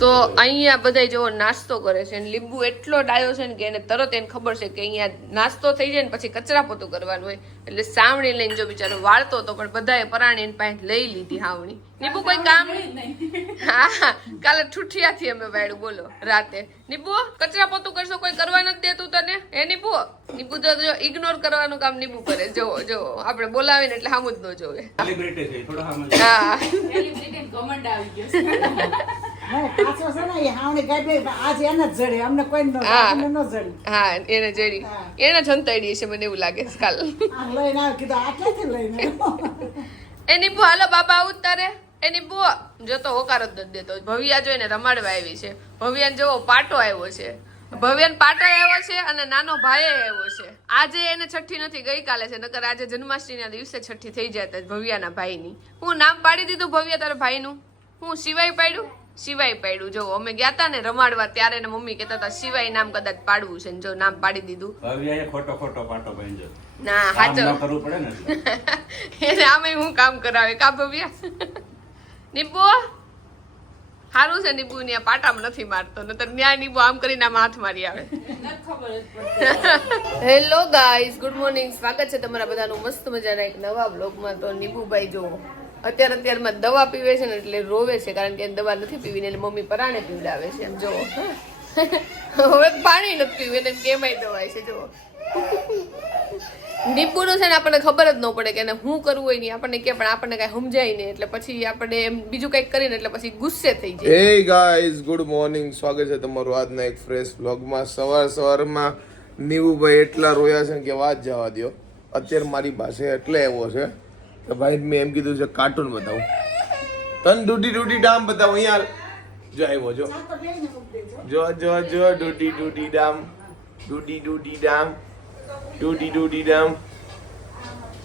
તો અહીંયા બધા જો નાસ્તો કરે છે, લીંબુ એટલો ડાયો છે ને કે એને તરત એને ખબર છે કે અહીંયા નાસ્તો થઈ જાય ને પછી કચરા પોતું કરવાનું હોય, એટલે સાવણી લઈને જો બિચારો વાળતો હતો, પણ બધાએ પરાણી એની પાસે લઈ લીધી હાવણી. નીબુ કોઈ કામ હા કાલે ઠુઠિયાથી અમે વાળ્યું બોલો રાતે. નીબુ કચરા પોતું કરશો કોઈ કરવા નથી દેતું તને? હે નીબુ? નીબુ તો જો ઇગ્નોર કરવાનું કામ નીબુ કરે. જો જો આપણે બોલાવીને એટલે સામું જ ન જોવે. હા હા એને જડી એને છંતાડી છે મને એવું લાગે છે કાલ. એની બુ હાલો બાબા આવું તારે એની બુ જો તો હોકાર જ નથી દેતો. ભવ્યા જોઈને રમાડવા આવી છે. ભવ્યાને જેવો પાટો આવ્યો છે. ભવ્યાને પાટો આવ્યો છે અને નાનો ભાઈ આવ્યો છે. આજે એને છઠ્ઠી નથી, ગઈકાલે છે, નકર આજે જન્માષ્ટમીના દિવસે છઠ્ઠી થઈ જાય ભવ્યાના ભાઈની. હું નામ પાડી દીધું ભવ્યા તારા ભાઈનું. હું સિવાય પાડ્યું? સિવાય પાડ્યું. જો અમે ગયા તા ને રમાડવા ત્યારે એના મમ્મી કહેતા હતા સિવાય નામ કદાચ પાડવું છે, જો નામ પાડી દીધું. ભવ્યાએ ખોટો ખોટો પાટો બાંધ્યો. ના હાચો કરવું પડે ને એને આમે હું કામ કરાવે કા ભવ્યા? નીબુ સારું છે, નીબુ ને પાટામાં નથી મારતો, નતર ન્યા નીબુ આમ કરીને આમ હાથ મારી આવે. Hello guys, good morning. સ્વાગત છે તમારા બધાનું મસ્ત મજાના એક નવા બ્લોગમાં. તો નીબુભાઈ જો અત્યારમાં દવા પીવે છે ને એટલે રોવે છે, કારણ કે દવા નથી પીવી એટલે મમ્મી પરાણે પીવડાવે છે. જો હવે પાણી નથી પીવું એને કેમાય દવાય છે. જો નીબુનું છે ને આપણને ખબર જ ન પડે કે એને શું કરવું હોય નહીં, આપણને કે પણ આપણને કઈ સમજાય નહીં, એટલે પછી આપણે એમ બીજું કઈક કરીને એટલે પછી ગુસ્સે થઈ જાય. Hey guys, good morning. સ્વાગત છે તમારું આજના એક ફ્રેશ વ્લોગમાં. સવારમાં નીવુભાઈ એટલા રોયા છે કે વાત જવા દો. અત્યારે મારી પાસે એટલે એવો છે કે ભાઈ મેં એમ કીધું છે કાર્ટૂન બતાવું, તન ડૂડી ડામ બતાવું. અહીંયા જો આવ્યો જો જો જો જો ડૂડી ડામ ડૂડી ડામ.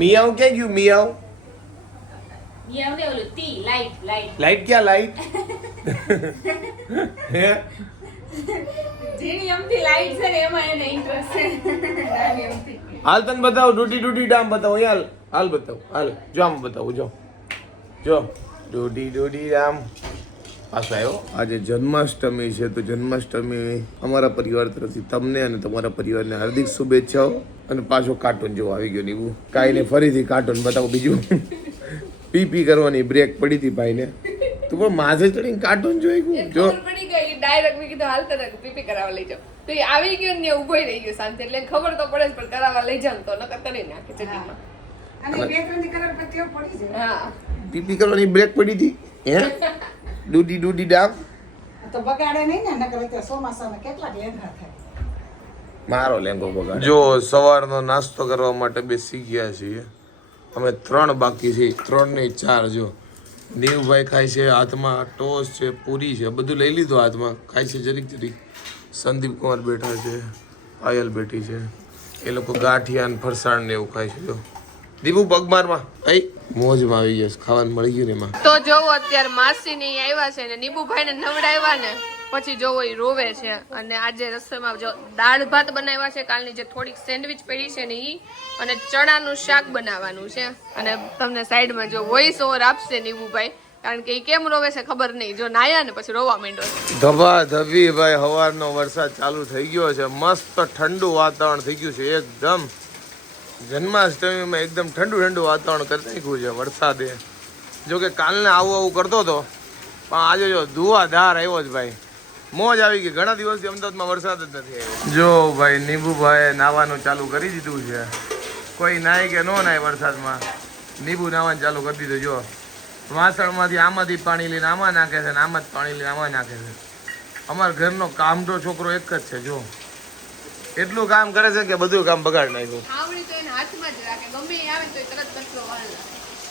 મિયાવ ક્યાં ગયું? મિયાવ લાઈટ ક્યાં? લાઈટ હે હાલ તને બતાવો. ડૂડી ડામ બતાવો. હાલ બતાવો. હાલ જો આમ બતાવું. જો ડૂડી ડામ. પાછો આવ્યો. આજે જન્માષ્ટમી છે, તો જન્માષ્ટમી અમારા પરિવાર તરફથી તમને અને તમારા પરિવારને હાર્દિક શુભેચ્છાઓ. અને પાછો કાર્ટૂન જો આવી ગયો નીવું. કાંઈને ફરીથી કાર્ટૂન બતાવો. બીજું પી કરવાની બ્રેક પડી હતી ભાઈને. તું પણ માથે ચડીને કાર્ટૂન જોઈ ગયું. જો પડી ગઈ ડાયરેક્ટ મેં કીધું હાલ તને પીપી કરાવવા લઈ જાવ. તો એ આવી ગયો ને ઉભો રહી ગયો શાંતિ, એટલે ખબર તો પડે પણ કરાવવા લઈ જાવ તો નકર કરી નાખે ચડીમાં. હા પીપી કરવાની બ્રેક પડી હતી. હે ડૂડી ડામ તો બગાડે નહીં ને, નકર અત્યારે ચોમાસામાં કેટલા લેંઘા થાય. મારો લેંગો બગાડ. જો સવારનો નાસ્તો કરવા માટે બેસી ગયા છીએ અમે. 3 બાકી છે, 3 ને 4. જો નીવભાઈ ખાય છે, હાથમાં ટોસ્ટ છે, પૂરી છે, બધું લઈ લીધું હાથમાં, ખાય છે જરીક. સંદીપ કુમાર બેઠા છે, પાયલ બેઠી છે, એ લોકો ગાંઠિયા ને ફરસાણ ને એવું ખાય છે. જો દીપુ પગમારમાં મોજમાં આવી ગયો, ખાવાનું મળી ગયું ને એમાં. તો જોવો અત્યારે માસી ને આવ્યા છે ને નીબુભાઈ ને નવડાવ્યા ને પછી જોવો એ રોવે છે. અને આજે રસોઈમાં જો દાળ ભાત બનાવ્યા છે, કાલની જે થોડીક સેન્ડવિચ પડી છે ને ઈ, અને ચણાનું શાક બનાવવાનું છે. અને તમને સાઈડમાં જો વોઇસ ઓવર આપશે નીબુભાઈ, કારણ કે એ કેમ રોવે છે ખબર નહીં. જો નાયા ને પછી રોવા માંડ્યો છે. ધબા ધબી ભાઈ સવારનો વરસાદ ચાલુ થઈ ગયો છે. મસ્ત ઠંડુ વાતાવરણ થઈ ગયું છે એકદમ. જન્માષ્ટમીમાં એકદમ ઠંડુ વાતાવરણ કરી નાખ્યું છે વરસાદે. જો કે કાલને આવું કરતો હતો, પણ આજે જો ધુવાધાર આવ્યો જ ભાઈ. મોજ આવી ગઈ. ઘણા દિવસથી અમદાવાદમાં વરસાદ જ નથી આવ્યો. જો ભાઈ નીબુભાઈએ નાવાનું ચાલુ કરી દીધું છે. કોઈ નાય કે ન નાય વરસાદમાં, નીબુ નાવાનું ચાલુ કરી દીધું. જો વાસણમાંથી આમાંથી પાણી લઈને આમાં નાખે છે, આમાં જ પાણી લઈને આમાં નાખે છે. અમારા ઘરનો કામઠો છોકરો એક જ છે. જો એટલું કામ કરે છે કે બધું કામ બગાડ નાખ્યું.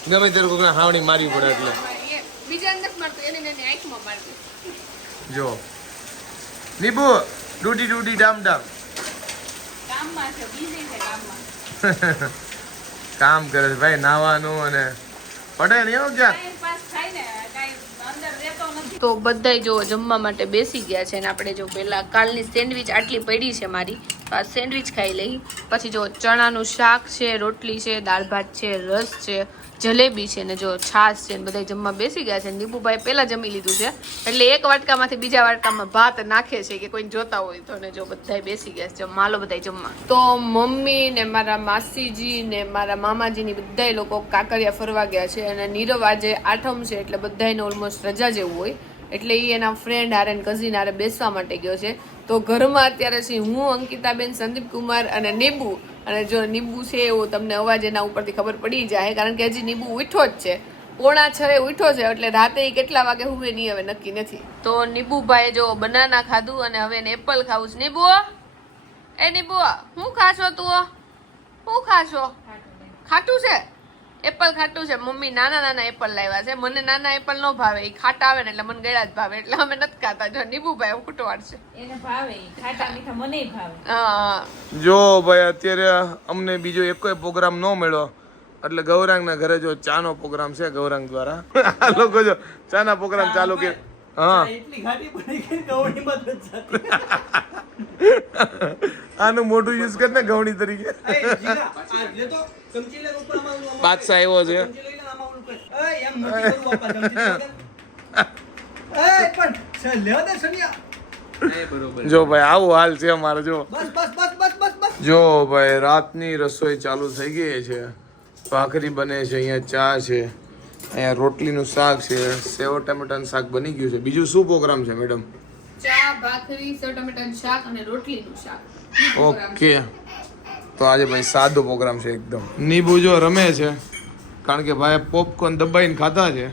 ગમે ત્યારે કોઈને હાવણી મારવી પડે એટલે. જો નીબુ ડૂડી ડામ કામ કરે છે ભાઈ. નાવાનું અને પડે નહીં એવું ક્યાં. તો બધાય જો જમવા માટે બેસી ગયા છે. અને આપણે જો પેલા કાલની સેન્ડવિચ આટલી પડી છે મારી, તો આ સેન્ડવિચ ખાઈ લઈ. પછી જો ચણાનું શાક છે, રોટલી છે, દાળ ભાત છે, રસ છે, જલેબી છે ને જો છાશ છે ને બધા જમવા બેસી ગયા છે. નીબુભાઈ પહેલા જમી લીધું છે એટલે એક વાટકામાંથી બીજા વાટકામાં ભાત નાખે છે કે કોઈ જોતા હોય તો. ને જો બધા બેસી ગયા છે માલો બધા જમવા. તો મમ્મી ને મારા માસીજી ને મારા મામાજીની બધા લોકો કાંકરિયા ફરવા ગયા છે અને નીરવ આજે આઠમ છે એટલે બધાને ઓલમોસ્ટ રજા જેવું હોય એટલે એ એના ફ્રેન્ડ હારે કઝિન હારે બેસવા માટે ગયો છે. તો ઘરમાં અત્યારે છે હું, અંકિતાબેન, સંદીપ કુમાર અને નીબુ. અને જો નીબુ છે એવું તમને અવાજ એના ઉપરથી ખબર પડી જાય કારણ કે હજી નીબુ ઉઠ્યો જ છે. 5:45 ઉઠ્યો છે એટલે રાતે કેટલા વાગે હુવે નહીં હવે નક્કી નથી. તો નીબુભાઈ જો બનાના ખાધું અને હવે એને એપલ ખાવું છે. નીબુ એ નીબુ શું ખાશો તું? શું ખાશો? ખાટું છે? એપલ ખાટું છે. મમ્મી નાના નાના એપલ લાવ્યા છે. મને નાના એપલ નો ભાવે, એ ખાટા આવે ને એટલે મને ગળા જ ભાવે એટલે અમે નથી ખાતા. જો નીબુભાઈ ખૂટવાડ છે. એને ભાવે ખાટા મીઠા મને ભાવે. હા જો ભાઈ અત્યારે અમને બીજો એકોય પ્રોગ્રામ ન મળ્યો એટલે ગૌરાંગના ઘરે જો ચાનો પ્રોગ્રામ છે ગૌરાંગ દ્વારા. આ લોકો જો ચાના પ્રોગ્રામ ચાલુ કે હા આનું મોઢું યુઝ કર ને ગવણી તરીકે. બાદશાહ એવો છે. જો ભાઈ આવું હાલ છે અમારે. જો ભાઈ રાતની રસોઈ ચાલુ થઈ ગઈ છે. ભાખરી બને છે, અહીંયા ચા છે, અહીંયા રોટલીનું શાક છે, સેવ ટમેટાનું શાક બની ગયું છે. બીજું શું પ્રોગ્રામ છે મેડમ? ચા, ભાખરી, સેવ ટમેટાનું શાક અને રોટલીનું શાક. ઓકે તો આજે ભાઈ સાદો પ્રોગ્રામ છે એકદમ. નીબુ જો રમે છે કારણ કે ભાઈ પોપકોર્ન દબાઈને ખાતા છે.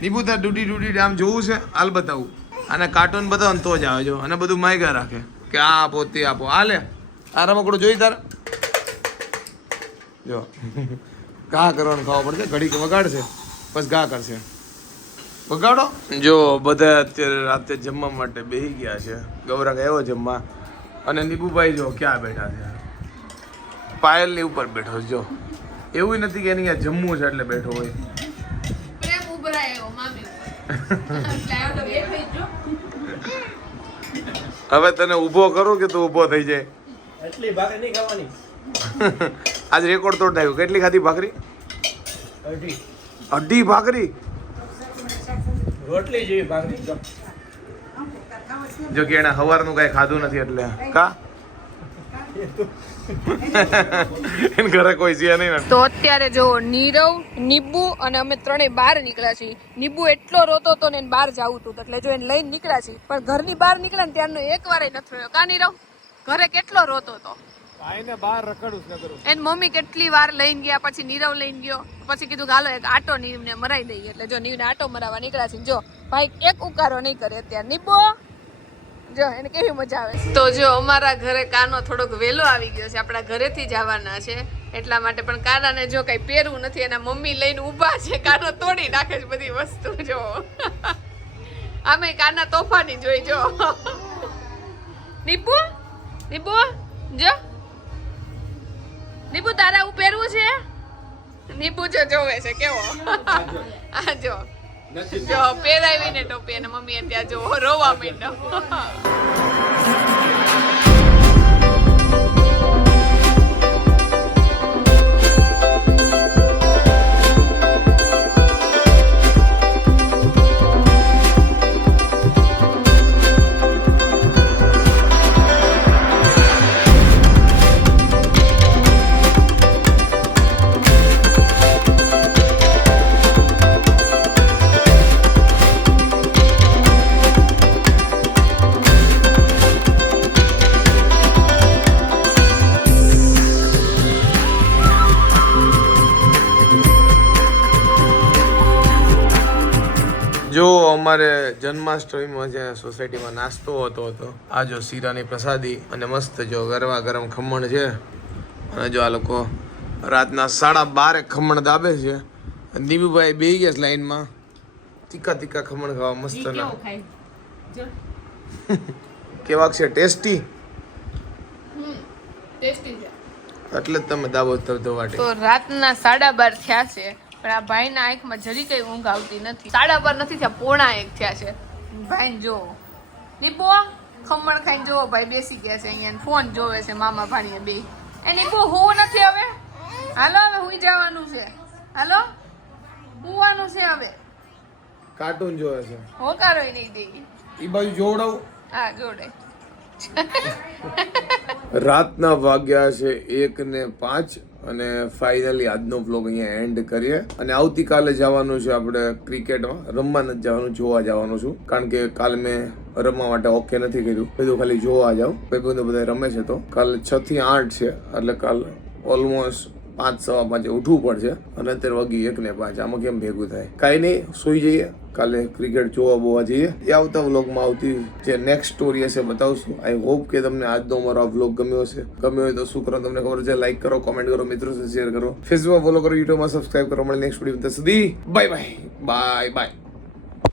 નીબુ તાર ડૂડી આમ જોવું છે હાલ બતાવું. અને કાર્ટૂન બતાવો ને તો જ આવે જો. અને બધું માયગા રાખે કે આ આપો તે આપો. હાલે આ રમકડું જોઈ તાર જો ઘા કરવાનું ખાવા પડશે. ઘડીક વગાડશે બસ ઘા કરશે. વગાડો. જો બધા અત્યારે રાતે જમવા માટે બેસી ગયા છે. ગૌરાંગ આવ્યો જમવા અને નીબુભાઈ જો ક્યાં બેઠા છે? પાયલની ઉપર બેઠો છે. જો એવું નથી કે એની જમવું છે એટલે બેઠો હોય. પ્રેમ ઉભરાયો મામી હવે તને ઊભો કરું કે તું ઊભો થઈ જાય? એટલી ભાખરી નહીં ખાવાની. આજ રેકોર્ડ તોડ આવ્યું. કેટલી ખાધી ભાખરી? અઢી ભાખરી. રોટલી જેવી ભાખરી. જો કે એને સવારનું કઈ ખાધું નથી એટલે કા એને ઘરે કોઈ છે નહીં ને. તો અત્યારે જો નીરવ, નીબુ અને અમે ત્રણેય બહાર નીકળ્યા છીએ. નીબુ એટલો રોતો હતો ને એને બહાર જવું હતું એટલે જો એને લઈને નીકળ્યા છીએ પણ ઘરની બહાર નીકળ્યા ને ત્યારનો એક વાર નથી રહ્યો. કા નીરવ? ઘરે કેટલો રોતો હતો. એની મમ્મી કેટલી વાર લઈને ગયા પછી નીરવ લઈને ગયો પછી કીધું કે હાલો એક આટો નીવને મરાઈ દઈએ એટલે જો નીવને આટો મરાવા નીકળ્યા છે. જો ભાઈ એક ઉકારો નહીં કરે અત્યારે. નીબો જો એને કેવી મજા આવે છે. તો જો અમારા ઘરે કાનો થોડોક વહેલો આવી ગયો છે. આપણા ઘરેથી જવાના છે એટલા માટે પણ કાનાને જો કઈ પહેરવું નથી. એના મમ્મી લઈને ઊભા છે. કાનો તોડી નાખે છે બધી વસ્તુ. જો આમે કાના તોફાની જોઈ. જો નીબુ નીબુ જો નીબુ તારા હું પહેરવું છે? નીબુ જો જોવે છે કેવો. આ જો જો પહેરાવીને ટોપી અને મમ્મી ત્યાં જો રોવા માંડ્યો. જો અમારે જન્માષ્ટમીમાં જે સોસાયટીમાં નાસ્તો હતો આ જો શીરાની પ્રસાદી અને મસ્ત જો ગરમા ગરમ ખમણ છે. અને જો આ લોકો રાતના 12:30 ખમણ દાબે છે. દીપુભાઈ બેસી ગયા લાઈનમાં તીખા ખમણ ખાવા મસ્ત ના કેવાક છે ટેસ્ટી એટલે જ તમે દાબો ધબધબાટી. તો રાતના 12:30 થયા છે પણ આ ભાઈના આંખમાં જરી કઈ ઊંઘ આવતી નથી. 12:30 નથી થયા, 1:45 થયા છે. ભાઈ જો નીબો ખમણ ખાઈને જો ભાઈ બેસી ગયા છે અહીંયા ફોન જોવે છે મામા ભાણીએ બે. એ નીબો હું નથી હવે. હાલો હવે હુઈ જવાનું છે. હાલો હુવાનું છે હવે કાર્ટૂન જોવે છે હોકારો નહીં દે એ બાજુ જોવડાવું. હા જોડે રાતના વાગ્યા છે 1:05 અને ફાઇનલી આજનો બ્લોગ અહીંયા એન્ડ કરીએ. અને આવતીકાલે જવાનું છે આપણે ક્રિકેટમાં, રમવા નથી જવાનું, જોવા જવાનું છું. કારણ કે કાલે મેં રમવા માટે ઓકે નથી કર્યું, બધું ખાલી જોવા જાવ. ભાઈબંધો બધા રમે છે તો કાલે 6 થી 8 છે, એટલે કાલે ઓલમોસ્ટ 5 સવા 5 ઉઠવું પડશે. અને અત્યારે વાગી 1:05. આમાં કેમ ભેગું થાય? કાંઈ નહીં, સુઈ જઈએ. કાલે ક્રિકેટ જોવા જઈએ. એ આવતા વ્લોગમાં આવતી જે નેક્સ્ટ સ્ટોરી હશે બતાવશું. આઈ હોપ કે તમને આજનો મારો આ વ્લોગ ગમ્યો હશે. ગમ્યો હોય તો શું કરો તમને ખબર છે, લાઈક કરો, કોમેન્ટ કરો, મિત્રો સાથે શેર કરો, ફેસબુકમાં ફોલો કરો, યુટ્યુબમાં સબસ્ક્રાઇબ કરો. મળે નેક્સ્ટ વિડીયો. ત્યાં સુધી બાય બાય બાય બાય.